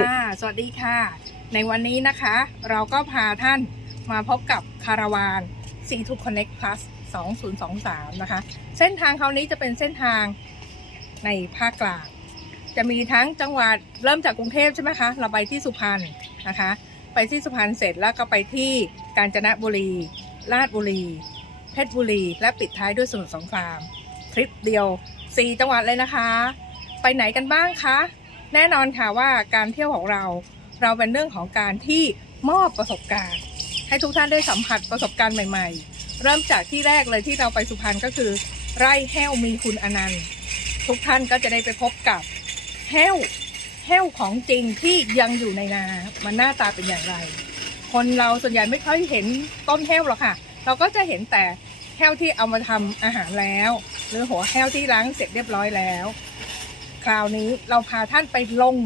ค่ะ สวัสดีค่ะ ในวันนี้นะคะ เราก็พาท่านมาพบกับคาราวาน C2 Connect Plus 2023 นะคะ เส้นทางคราวนี้จะเป็นเส้นทางในภาคกลาง จะมีทั้งจังหวัดเริ่มจากกรุงเทพใช่ไหมคะ เราไปที่สุพรรณนะคะ ไปที่สุพรรณเสร็จแล้วก็ไปที่กาญจนบุรี ราชบุรี เพชรบุรี และปิดท้ายด้วยสมุทรสงคราม ทริปเดียว 4 จังหวัดเลยนะคะ ไปไหนกันบ้างคะ แน่นอนค่ะว่าการเที่ยวของเรา เราเป็นเรื่องของการที่มอบประสบการณ์ ให้ทุกท่านได้สัมผัสประสบการณ์ใหม่ ๆ เริ่มจากที่แรกเลยที่เราไปสุพรรณก็คือ ไร่แห้วมีคุณอนันต์ ทุกท่านก็จะได้ไปพบกับแห้วแห้วของจริงที่ยังอยู่ในนา มันหน้าตาเป็นอย่างไร คนเราส่วนใหญ่ไม่ค่อยเห็นต้นแห้วหรอกค่ะ เราก็จะเห็นแต่แห้วที่เอามาทำอาหารแล้ว หรือหัวแห้วที่ล้างเสร็จเรียบร้อยแล้ว คราวนี้เราพาท่านไปลง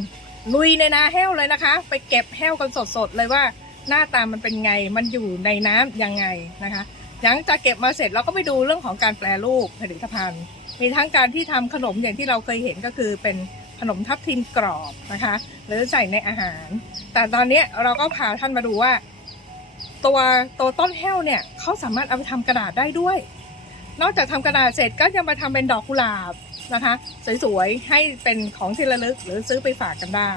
ลุยในนาแห้วเลยนะคะ ไปเก็บแห้วกันสดๆเลยว่าหน้าตามันเป็นไง มันอยู่ในน้ำยังไงนะคะหลังจากเก็บมาเสร็จเราก็ไปดูเรื่องของการแปรรูปผลิตภัณฑ์ มีทั้งการที่ทำขนมอย่างที่เราเคยเห็นก็คือเป็นขนมทับทิมกรอบนะคะ หรือใส่ในอาหาร แต่ตอนนี้เราก็พาท่านมาดูว่า ตัวตัวต้นแห้วเนี่ยเขาสามารถเอาไปทำกระดาษได้ด้วย นอกจากทำกระดาษเสร็จก็ยังมาทำเป็นดอกกุหลาบ นะคะ สวยๆให้เป็นของที่ระลึกหรือซื้อไปฝากกันได้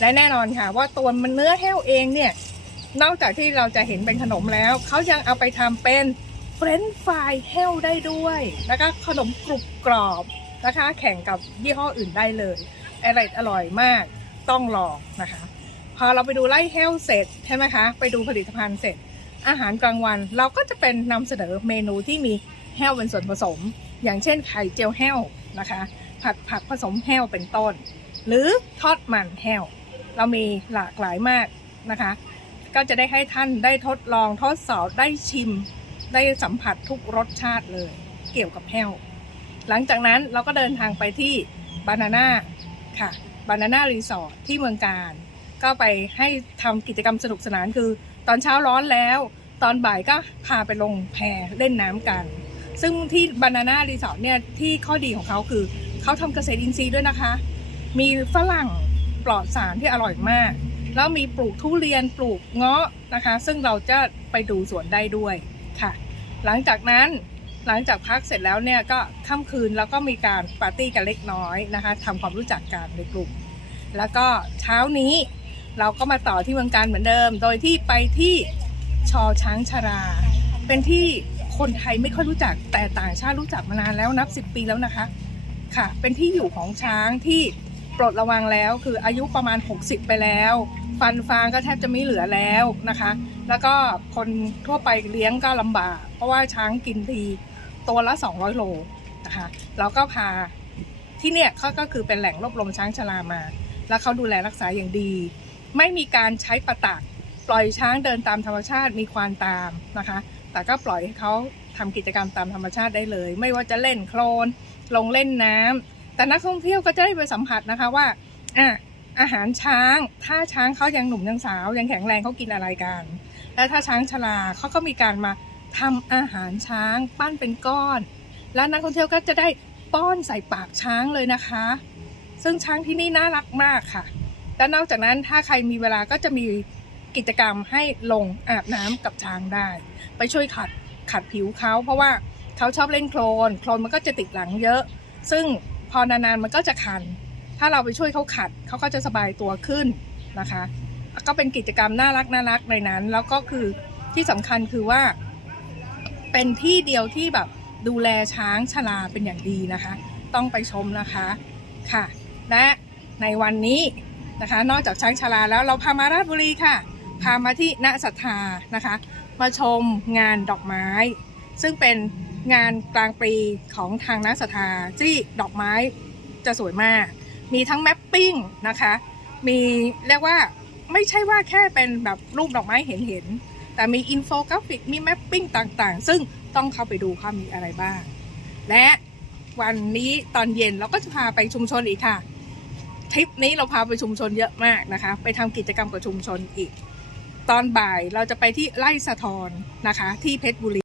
และแน่นอนค่ะ ว่าตัวมันเนื้อแห้วเองเนี่ยนอกจากที่เราจะเห็นเป็นขนมแล้ว เขายังเอาไปทำเป็นเฟรนช์ฟรายแห้วได้ด้วยแล้วก็ขนมกรุบกรอบนะคะ แข่งกับยี่ห้ออื่นได้เลยอร่อยอร่อยมากต้องลองนะคะ พอเราไปดูไล่แห้วเสร็จใช่ไหมคะ ไปดูผลิตภัณฑ์เสร็จ อาหารกลางวัน เราก็จะเป็นนำเสนอเมนูที่มีแห้วเป็นส่วนผสม อย่างเช่นไข่เจียวแห้ว นะคะ ผัดผักผสมแห้วเป็นต้น หรือทอดมันแห้ว เรามีหลากหลายมากนะคะ ก็จะได้ให้ท่านได้ทดลองทดสอบได้ชิม ได้สัมผัสทุกรสชาติเลย เกี่ยวกับแห้ว หลังจากนั้นเราก็เดินทางไปที่บานาน่าค่ะบานาน่ารีสอร์ทที่เมืองการ ก็ไปให้ทำกิจกรรมสนุกสนานคือ ตอนเช้าร้อนแล้ว ตอนบ่ายก็พาไปลงแพเล่นน้ำกัน ซึ่งที่บานาน่ารีสอร์ทเนี่ยที่ข้อดีของเขาคือเขาทำเกษตรอินทรีย์ด้วยนะคะ มีฝรั่งปลอดสารที่อร่อยมาก แล้วมีปลูกทุเรียนปลูกเงาะนะคะ ซึ่งเราจะไปดูสวนได้ด้วยค่ะ หลังจากนั้นหลังจากพักเสร็จแล้วเนี่ยก็ค่ำคืนแล้วก็มีการปาร์ตี้กันเล็กน้อยนะคะทำความรู้จักกันในกลุ่ม แล้วก็เช้านี้เราก็มาต่อที่เมืองการเหมือนเดิม โดยที่ไปที่ชอช้างชารา เป็นที่ คนไทยไม่ค่อยรู้จักแต่ต่างชาติรู้จักมานานแล้วนับสิบปีแล้วนะคะ ค่ะ เป็นที่อยู่ของช้างที่ปลดระวังแล้วคืออายุประมาณ 60 ไปแล้ว ฟันฟางก็แทบจะไม่เหลือแล้วนะคะ แล้วก็คนทั่วไปเลี้ยงก็ลำบาก เพราะว่าช้างกินทีตัวละ 200 โลนะคะเราก็พาที่เนี่ยเขาก็คือเป็นแหล่งรวบรวมช้างชรามา แล้วเขาดูแลรักษาอย่างดี ไม่มีการใช้ประตักปล่อยช้างเดินตามธรรมชาติมีควานตามนะคะ แต่ก็ปล่อยให้เขาทำกิจกรรมตามธรรมชาติได้เลย ไม่ว่าจะเล่นโคลน ลงเล่นน้ำแต่นักท่องเที่ยวก็จะได้ไปสัมผัสนะคะว่าอะอาหารช้าง ถ้าช้างเขายังหนุ่มยังสาว ยังแข็งแรงเขากินอะไรกัน และถ้าช้างชราเขาก็มีการมาทำอาหารช้างปั้นเป็นก้อน แล้วนักท่องเที่ยวก็จะได้ป้อนใส่ปากช้างเลยนะคะ ซึ่งช้างที่นี่น่ารักมากค่ะ และนอกจากนั้นถ้าใครมีเวลาก็จะมี กิจกรรมให้ลงอาบน้ำกับช้างได้ ไปช่วยขัดขัดผิวเขาเพราะว่าเขาชอบเล่นโคลนโคลนมันก็จะติดหลังเยอะ ซึ่งพอนานๆมันก็จะคัน ถ้าเราไปช่วยเขาขัดเขาก็จะสบายตัวขึ้นนะคะ ก็เป็นกิจกรรมน่ารักน่ารักในนั้น แล้วก็คือที่สำคัญคือว่า เป็นที่เดียวที่แบบดูแลช้างชราเป็นอย่างดีนะคะ ต้องไปชมนะคะค่ะ และในวันนี้นะคะ นอกจากช้างชราแล้วเราพามาราชบุรีค่ะ พามาที่ณศรัทธานะคะ มาชมงานดอกไม้ ซึ่งเป็นงานกลางปีของทางนักศรัทธาที่ดอกไม้จะสวยมาก มีทั้งแมปปิ้งนะคะ มีเรียกว่าไม่ใช่ว่าแค่เป็นแบบรูปดอกไม้เห็นเห็นๆแต่มีอินโฟกราฟิกมีแมปปิ้งต่างๆ ซึ่งต้องเข้าไปดูค่ะมีอะไรบ้าง และวันนี้ตอนเย็นเราก็จะพาไปชุมชนอีกค่ะทริปนี้เราพาไปชุมชนเยอะมากนะคะ ไปทำกิจกรรมกับชุมชนอีก ตอนบ่ายเราจะไปที่ไร่สะทอนนะคะ ที่เพชรบุรี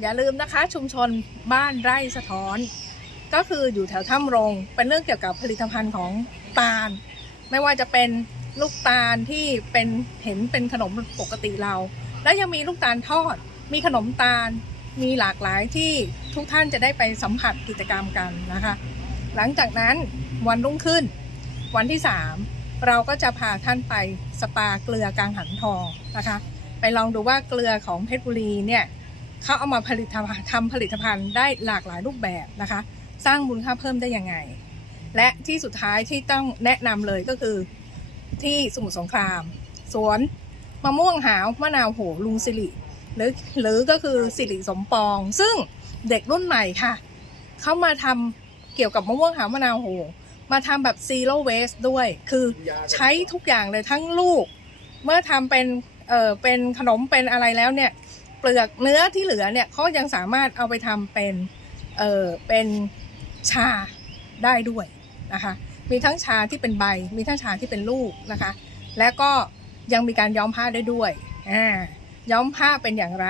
อย่าลืมนะคะชุมชนบ้านไร่สะท้อน ก็คืออยู่แถวถ้ำรง เป็นเรื่องเกี่ยวกับผลิตภัณฑ์ของตาล ไม่ว่าจะเป็นลูกตาลที่เป็นเห็นเป็นขนมปกติเรา แล้วยังมีลูกตาลทอด มีขนมตาล มีหลากหลายที่ทุกท่านจะได้ไปสัมผัสกิจกรรมกันนะคะ หลังจากนั้นวันรุ่งขึ้น วันที่ 3 เราก็จะพาท่านไปสปาเกลือกลางหันทองนะคะ ไปลองดูว่าเกลือของเพชรบุรีเนี่ยเขาเอามาผลิตทำผลิตภัณฑ์ได้หลากหลายรูปแบบนะคะ สร้างมูลค่าเพิ่มได้ยังไง และที่สุดท้ายที่ต้องแนะนำเลยก็คือที่สมุทรสงคราม สวนมะม่วงหาวมะนาวโหลุงสิริหรือหรือก็คือสิริสมปอง ซึ่งเด็กรุ่นใหม่ค่ะ เขามาทำเกี่ยวกับมะม่วงหาวมะนาวโห มาทำแบบ zero waste ด้วย คือใช้ทุกอย่างเลยทั้งลูก เมื่อทำเป็นเออเป็นขนมเป็นอะไรแล้วเนี่ย เปลือกเนื้อที่เหลือเนี่ยเขายังสามารถเอาไปทำเป็นเออเป็นชาได้ด้วยนะคะ มีทั้งชาที่เป็นใบ มีทั้งชาที่เป็นลูกนะคะ และก็ยังมีการย้อมผ้าได้ด้วยอ่าย้อมผ้าเป็นอย่างไร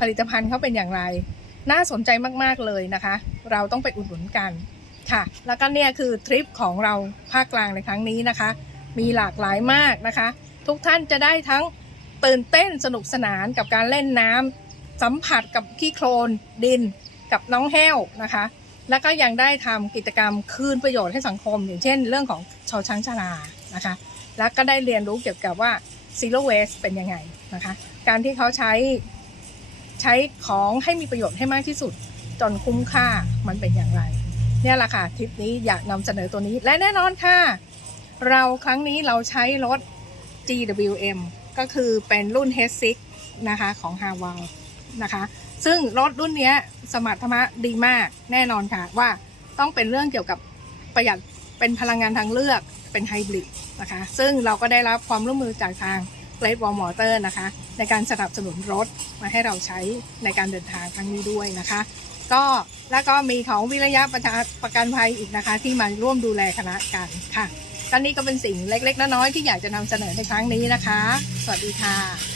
ผลิตภัณฑ์เขาเป็นอย่างไร น่าสนใจมาก ๆ เลยนะคะ เราต้องไปอุดหนุนกัน ค่ะ แล้วก็เนี่ยคือทริปของเราภาคกลางในครั้งนี้นะคะ มีหลากหลายมากนะคะ ทุกท่านจะได้ทั้งตื่นเต้นสนุกสนานกับการเล่นน้ำสัมผัสกับขี้โคลนดินกับน้องแห้วนะคะ แล้วก็ยังได้ทำกิจกรรมคืนประโยชน์ให้สังคม อย่างเช่น เรื่องของชอช้างชาลานะคะ แล้วก็ได้เรียนรู้เกี่ยวกับว่า zero waste เป็นยังไงนะคะ การที่เขาใช้ใช้ของให้มีประโยชน์ให้มากที่สุด จนคุ้มค่ามันเป็นอย่างไร เนี่ยแหละค่ะทริปนี้อยากนำเสนอตัวนี้และแน่นอนค่ะ เราครั้งนี้เราใช้รถ GWM ก็คือเป็นรุ่น H6 นะคะของ h a w a l นะคะ ซึ่งรถรุ่นนี้สมรรถนะดีมากแน่นอนค่ะว่าต้องเป็นเรื่องเกี่ยวกับประหยัดเป็นพลังงานทางเลือกเป็นไฮบริดนะคะ ซึ่งเราก็ได้รับความร่วมมือจากทาง Great Wall Motor นะคะ ในการสนับสนุนรถมาให้เราใช้ในการเดินทางครั้งนี้ด้วยนะคะ ก็แล้วก็มีของวิระยะประชาประกันภัยอีกนะคะ ที่มาร่วมดูแลคณะกันค่ะก็นี่ก็เป็นสิ่งเล็กๆน้อยๆที่อยากจะนำเสนอในครั้งนี้นะคะ สวัสดีค่ะ